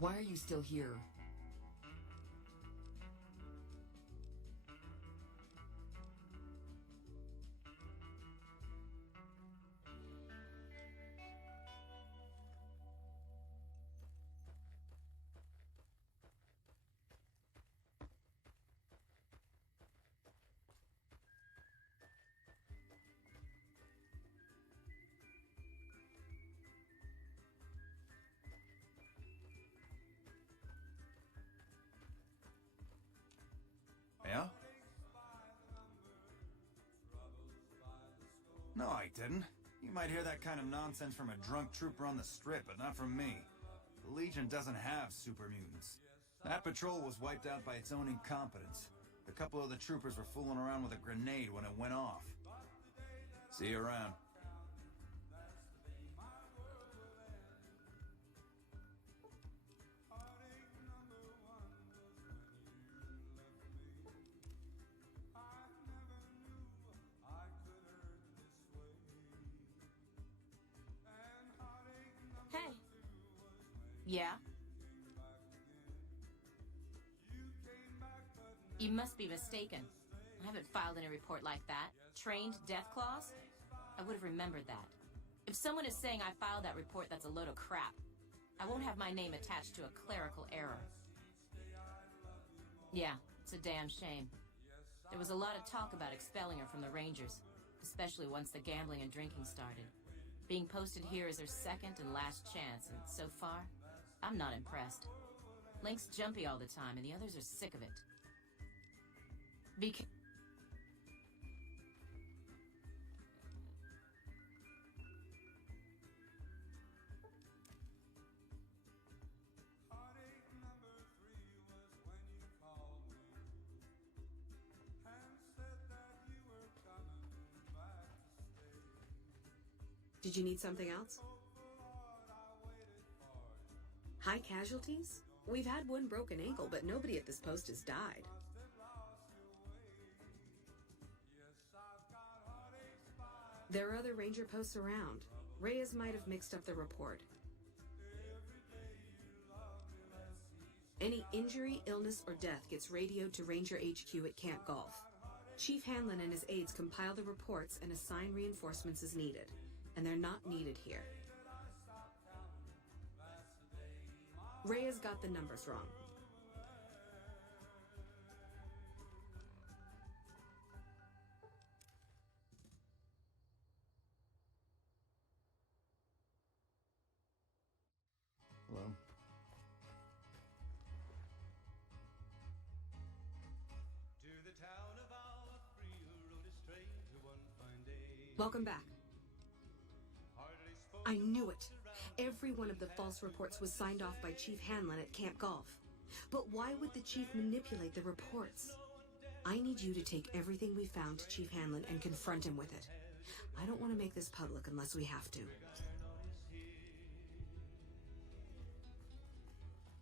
Why are you still here? Yeah? No, I didn't. You might hear that kind of nonsense from a drunk trooper on the strip, but not from me. The Legion doesn't have super mutants. That patrol was wiped out by its own incompetence. A couple of the troopers were fooling around with a grenade when it went off. See you around. Hey. Yeah? You must be mistaken. I haven't filed any report like that. Trained death claws? I would have remembered that. If someone is saying I filed that report, that's a load of crap. I won't have my name attached to a clerical error. Yeah, it's a damn shame. There was a lot of talk about expelling her from the Rangers, especially once the gambling and drinking started. Being posted here is her second and last chance, and so far, I'm not impressed. Link's jumpy all the time, and the others are sick of it. Did you need something else? High casualties? We've had one broken ankle, but nobody at this post has died. There are other ranger posts around. Reyes might have mixed up the report. Any injury, illness, or death gets radioed to Ranger HQ at Camp Golf. Chief Hanlon and his aides compile the reports and assign reinforcements as needed. And they're not needed here. Reyes got the numbers wrong. Hello. To the town of our free rode a stranger one fine day. Welcome back. I knew it. Every one of the false reports was signed off by Chief Hanlon at Camp Golf. But why would the Chief manipulate the reports? I need you to take everything we found to Chief Hanlon and confront him with it. I don't want to make this public unless we have to.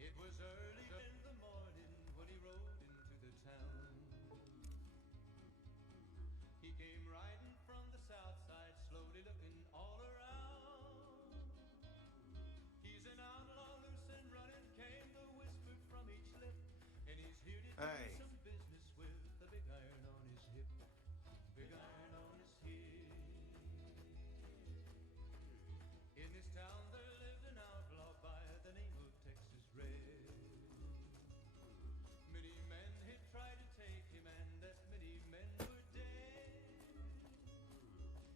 It was early in the morning when he rode into the town. He came riding from the south side, slowly looking all around. He's an outlaw, loose and running, came the whisper from each lip. And he's here to do some business with the big iron on his hip. Big iron on his hip. In this town there lived an outlaw by the name of Texas Red. Many men had tried to take him, and as many men were dead.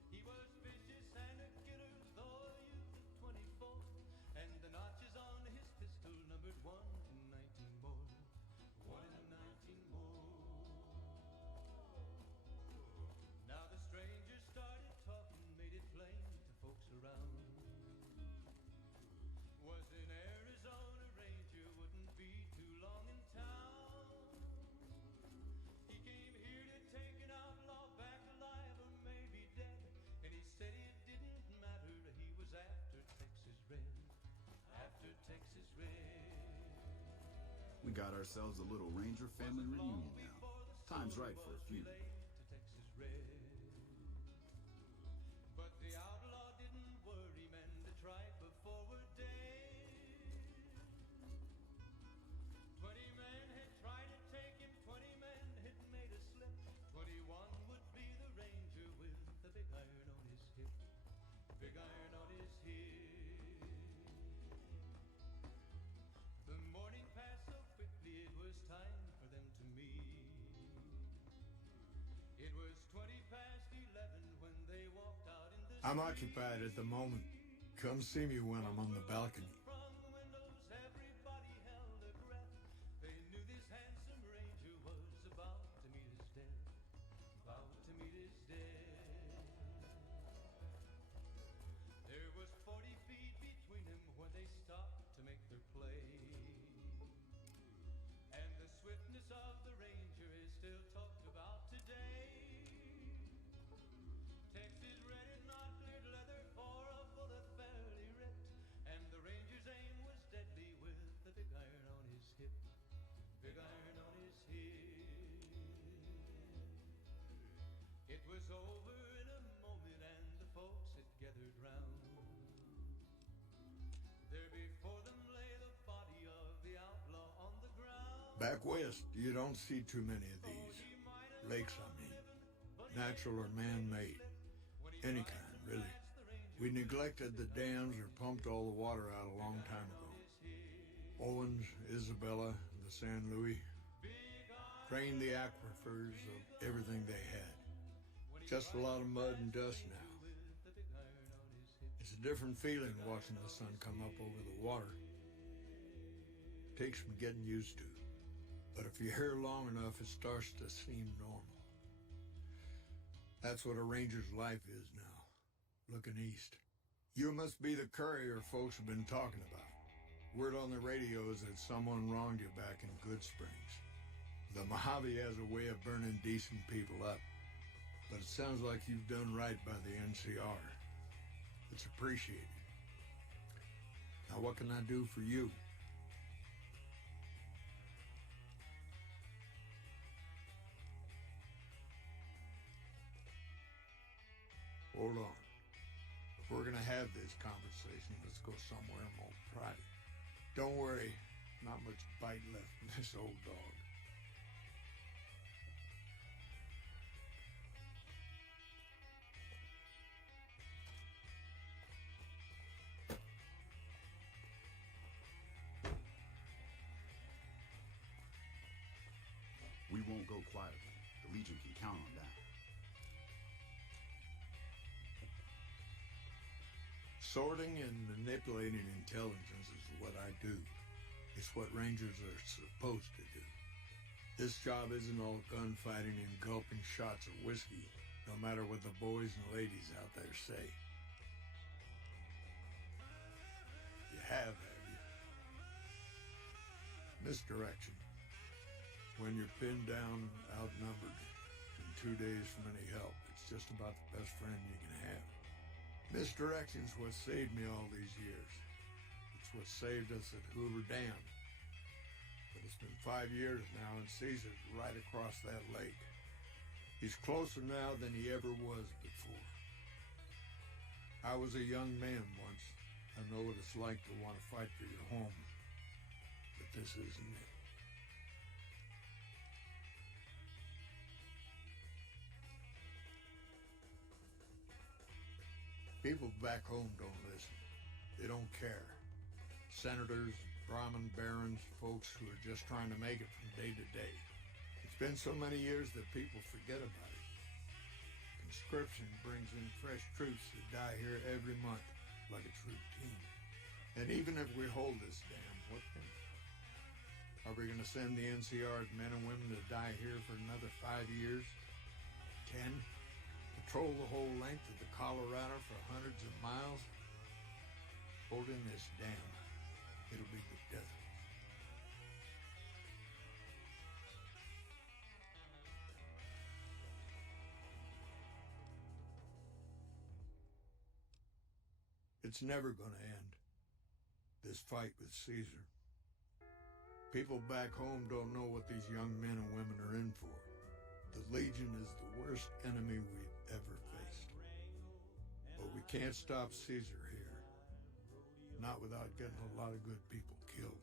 He was vicious and a killer, though a youth of 24, and the notches on his pistol numbered 1 in 19 more. 1 in 19 more. Now the stranger started talking, made it plain to folks around. Was an Arizona Ranger, wouldn't be too long in town. He came here to take an outlaw back alive or maybe dead. And he said it didn't matter, he was after Texas Red. After Texas Red. We got ourselves a little Ranger family reunion now. Time's right for a feud. But the outlaw didn't worry men to try for forward day. I'm occupied at the moment. Come see me when I'm on the balcony. From the windows, everybody held their breath. They knew this handsome ranger was about to meet his death. About to meet his death. There was 40 feet between them when they stopped to make their play. And the swiftness of the ranger is still talked about today. Texas red is not cleared leather for a bullet fairly ripped. And the ranger's aim was deadly with the big iron on his hip. Big iron on his hip. It was over in a moment and the folks had gathered round. There before them lay the body of the outlaw on the ground. Back west, you don't see too many of these. Lakes, I mean. Natural or man-made. Any kind, really. We neglected the dams or pumped all the water out a long time ago. Owens, Isabella, the San Luis. Drained the aquifers of everything they had. Just a lot of mud and dust now. It's a different feeling watching the sun come up over the water. Takes some getting used to. But if you're here long enough, it starts to seem normal. That's what a ranger's life is now, looking east. You must be the courier folks have been talking about. Word on the radio is that someone wronged you back in Good Springs. The Mojave has a way of burning decent people up, but it sounds like you've done right by the NCR. It's appreciated. Now what can I do for you? Hold on. If we're gonna have this conversation, let's go somewhere more private. Don't worry, not much bite left in this old dog. We won't go quietly. The Legion can count on that. Sorting and manipulating intelligence is what I do. It's what Rangers are supposed to do. This job isn't all gunfighting and gulping shots of whiskey, no matter what the boys and ladies out there say. You have you? Misdirection. When you're pinned down, outnumbered, and 2 days from any help, it's just about the best friend you can have. Misdirection's what saved me all these years. It's what saved us at Hoover Dam. But it's been 5 years now, and Caesar's right across that lake. He's closer now than he ever was before. I was a young man once. I know what it's like to want to fight for your home. But this isn't it. People back home don't listen. They don't care. Senators, Brahmin barons, folks who are just trying to make it from day to day. It's been so many years that people forget about it. Conscription brings in fresh troops that die here every month, like it's routine. And even if we hold this dam, what then? Are we going to send the NCR's men and women to die here for another 5 years? 10? Patrol the whole length of the Colorado for hundreds of miles? Holding this dam, it'll be the death of us. It's never gonna end, this fight with Caesar. People back home don't know what these young men and women are in for. The Legion is the worst enemy we've ever faced. But we can't stop Caesar here. Not without getting a lot of good people killed.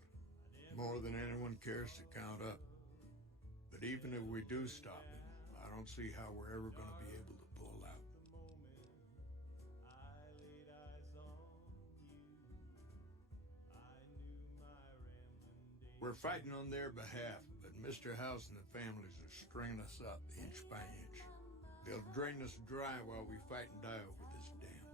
More than anyone cares to count up. But even if we do stop him, I don't see how we're ever going to be able to pull out. We're fighting on their behalf, but Mr. House and the families are stringing us up inch by inch. They'll drain us dry while we fight and die over this dam.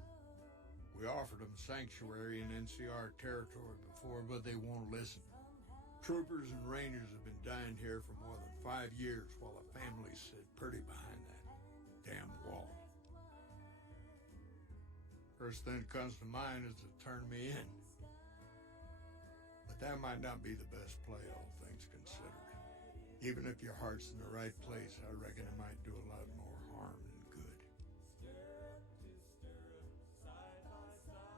We offered them sanctuary in NCR territory before, but they won't listen. Troopers and Rangers have been dying here for more than 5 years while the families sit pretty behind that damn wall. First thing that comes to mind is to turn me in. But that might not be the best play, all things considered. Even if your heart's in the right place, I reckon it might do a lot more harm than good.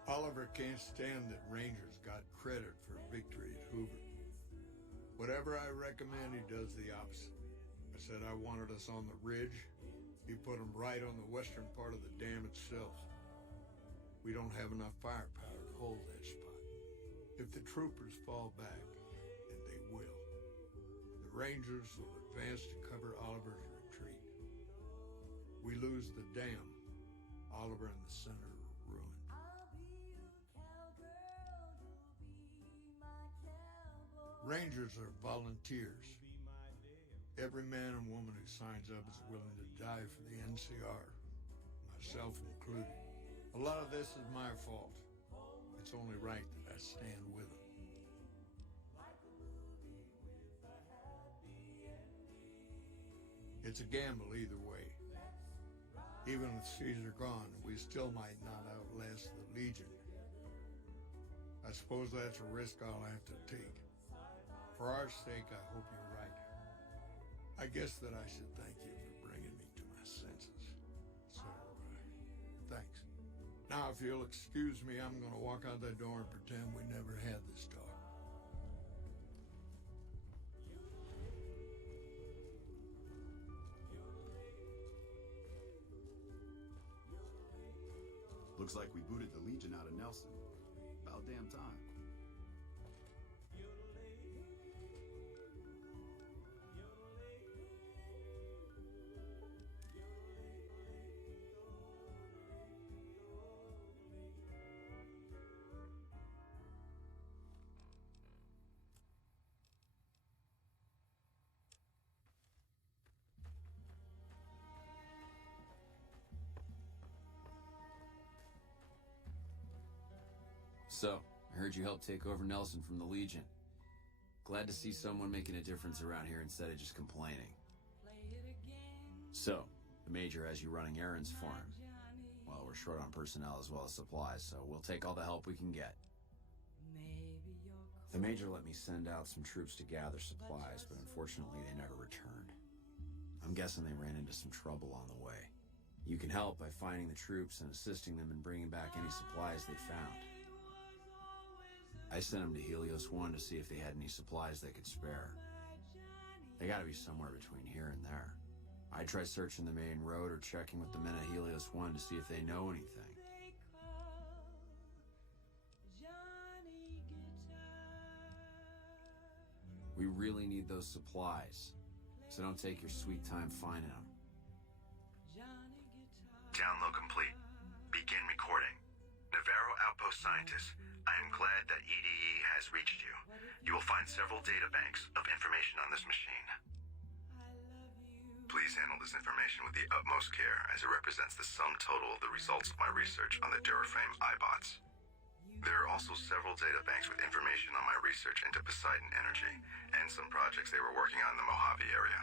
Oliver can't stand that Rangers got credit for victory at Hoover. Whatever I recommend, he does the opposite. I said I wanted us on the ridge. He put them right on the western part of the dam itself. We don't have enough firepower to hold that spot. If the troopers fall back, and they will, the Rangers will advance to cover Oliver's retreat. We lose the dam, Oliver in the center of ruin. Rangers are volunteers. Every man and woman who signs up is willing to die for the NCR, myself included. A lot of this is my fault. It's only right that I stand with them. It's a gamble either way. Even with Caesar gone, we still might not outlast the Legion. I suppose that's a risk I'll have to take. For our sake, I hope you're right. I guess that I should thank you for bringing me to my senses. So, thanks. Now, if you'll excuse me, I'm going to walk out that door and pretend we never had this talk. Looks like we booted the Legion out of Nelson. About damn time. So, I heard you helped take over Nelson from the Legion. Glad to see someone making a difference around here instead of just complaining. So, the Major has you running errands for him. Well, we're short on personnel as well as supplies, so we'll take all the help we can get. The Major let me send out some troops to gather supplies, but unfortunately they never returned. I'm guessing they ran into some trouble on the way. You can help by finding the troops and assisting them in bringing back any supplies they found. I sent them to Helios 1 to see if they had any supplies they could spare. They gotta be somewhere between here and there. I try searching the main road or checking with the men at Helios 1 to see if they know anything. We really need those supplies, so don't take your sweet time finding them. Download complete. Begin recording. Navarro Outpost Scientist, I am glad that EDE has reached you. You will find several databanks of information on this machine. Please handle this information with the utmost care, as it represents the sum total of the results of my research on the Duraframe iBots. There are also several databanks with information on my research into Poseidon Energy, and some projects they were working on in the Mojave area.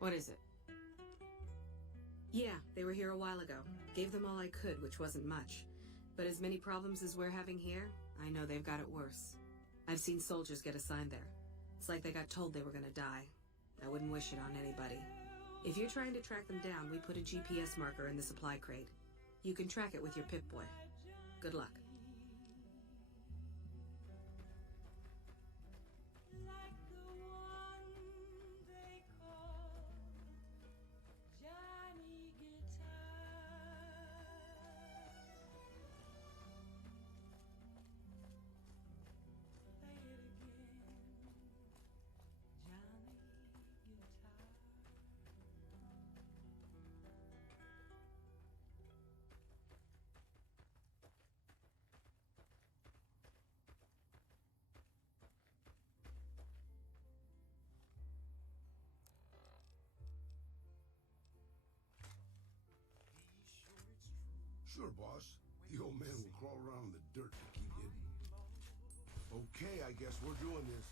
What is it? Yeah, they were here a while ago. Gave them all I could, which wasn't much. But as many problems as we're having here, I know they've got it worse. I've seen soldiers get assigned there. It's like they got told they were gonna die. I wouldn't wish it on anybody. If you're trying to track them down, we put a GPS marker in the supply crate. You can track it with your Pip-Boy. Good luck. Sure, boss. The old man will crawl around in the dirt to keep hidden. Okay, I guess we're doing this.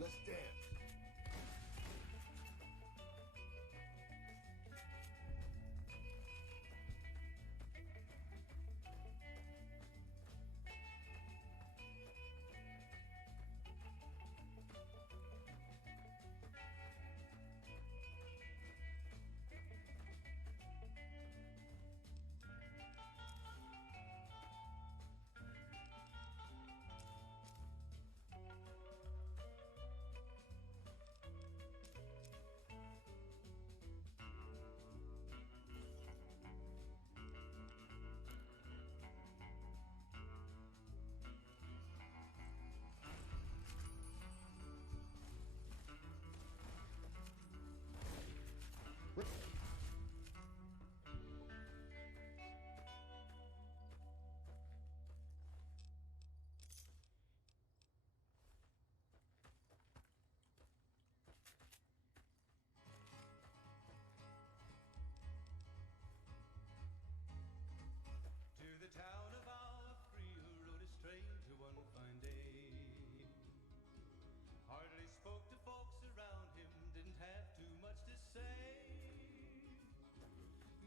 Let's dance. To the town of our free who rode a stranger one fine day. Hardly spoke to folks around him, didn't have too much to say.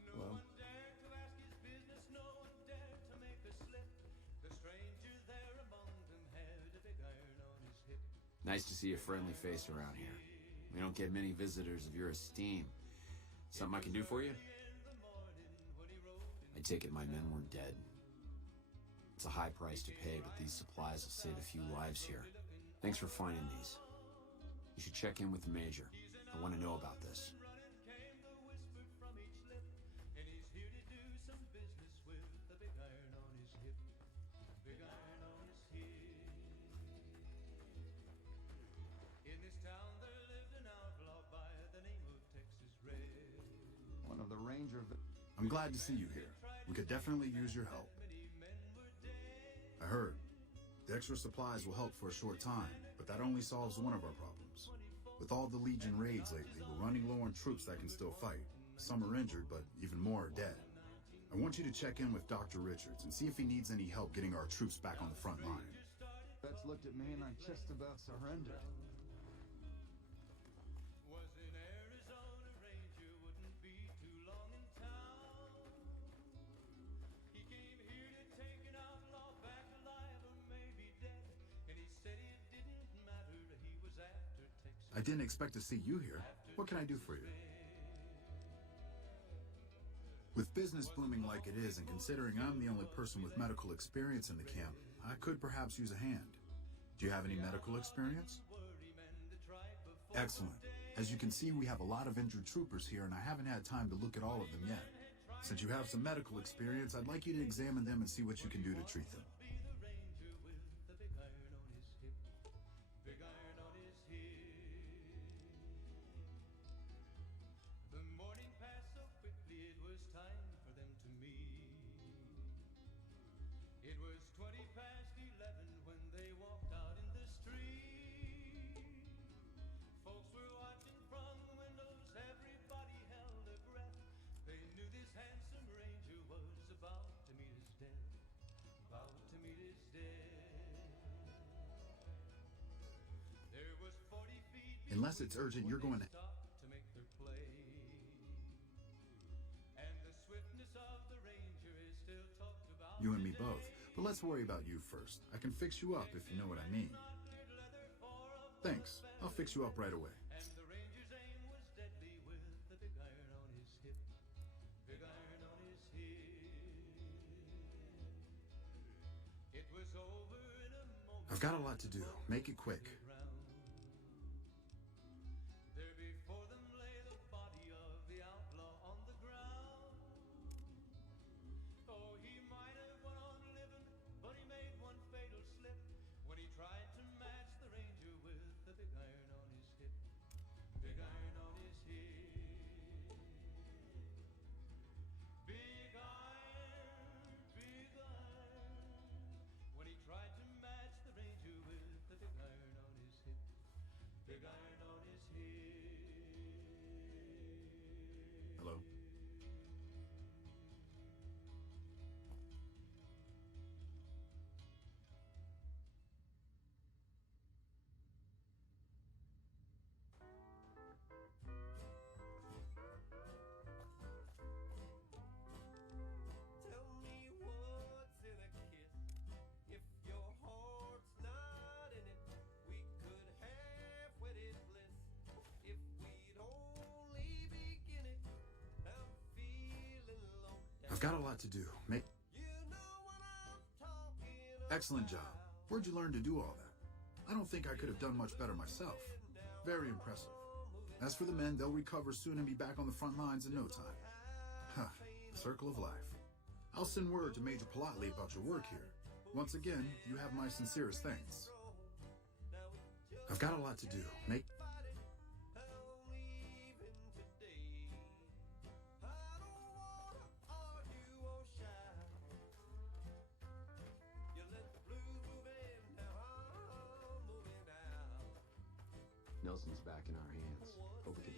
No one dared to ask his business, no one dared to make a slip. The stranger there among them had a big iron on his hip. Nice to see a friendly face around here. We don't get many visitors of your esteem. Something I can do for you? I take it my men weren't dead. It's a high price to pay, but these supplies will save a few lives here. Thanks for finding these. You should check in with the Major. I want to know about this. Came the whisper from each lip, and he's here to do some business with a big iron on his hip. Big iron on his hip. In this town there lived an outlaw by the name of Texas Red. One of the ranger... I'm glad to see you here. We could definitely use your help. I heard. The extra supplies will help for a short time, but that only solves one of our problems. With all the Legion raids lately, we're running low on troops that can still fight. Some are injured, but even more are dead. I want you to check in with Dr. Richards and see if he needs any help getting our troops back on the front line. Vets looked at me and I just about surrendered. Was in Arizona ranger, wouldn't be too long in town. He came here to take an outlaw back alive or maybe dead, and he said it didn't matter, he was after Texas. I didn't expect to see you here. What can I do for you? With business booming like it is, and considering I'm the only person with medical experience in the camp, I could perhaps use a hand. Do you have any medical experience? Excellent. As you can see, we have a lot of injured troopers here, and I haven't had time to look at all of them yet. Since you have some medical experience, I'd like you to examine them and see what you can do to treat them. The morning passed so quickly, it was time for them to meet. It was 20 past 11 when they walked out in the street. Folks were watching from the windows, everybody held their breath. They knew this handsome ranger was about to meet his death. About to meet Unless it's urgent, you're going to... To make their play. And the swiftness of the ranger is still talked about. You and me both. But let's worry about you first. I can fix you up if you know what I mean. Thanks. I'll fix you up right away. And the ranger's aim was deadly with the big iron on his hip. Big iron on his hip. It was over in a moment. I've got a lot to do. Make it quick. There before them lay the body of the outlaw on the ground. Oh, he might have went on living, but he made one fatal slip when he tried to match the ranger with the big iron on his hip. Big iron on his hip. Big iron, big iron. When he tried to match the ranger with the big iron on his hip. Big iron on his hip. Hello? Tell me what's in a kiss. If your heart's not in it, we could have wedded bliss. If we'd only begin it, I'm feeling low down. I've got a lot to do. Make... You know what I'm talking Excellent job. Where'd you learn to do all that? I don't think I could have done much better myself. Very impressive. As for the men, they'll recover soon and be back on the front lines in no time. Huh. The circle of life. I'll send word to Major Politely about your work here. Once again, you have my sincerest thanks. I've got a lot to do. Make... Nelson's back in our hands. Hope we can...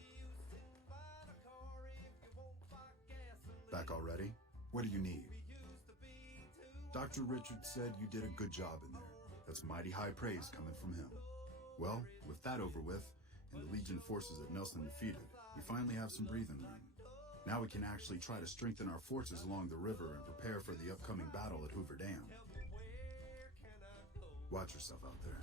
Back already? What do you need? Dr. Richards said you did a good job in there. That's mighty high praise coming from him. Well, with that over with, and the Legion forces that Nelson defeated, we finally have some breathing room. Now we can actually try to strengthen our forces along the river and prepare for the upcoming battle at Hoover Dam. Watch yourself out there.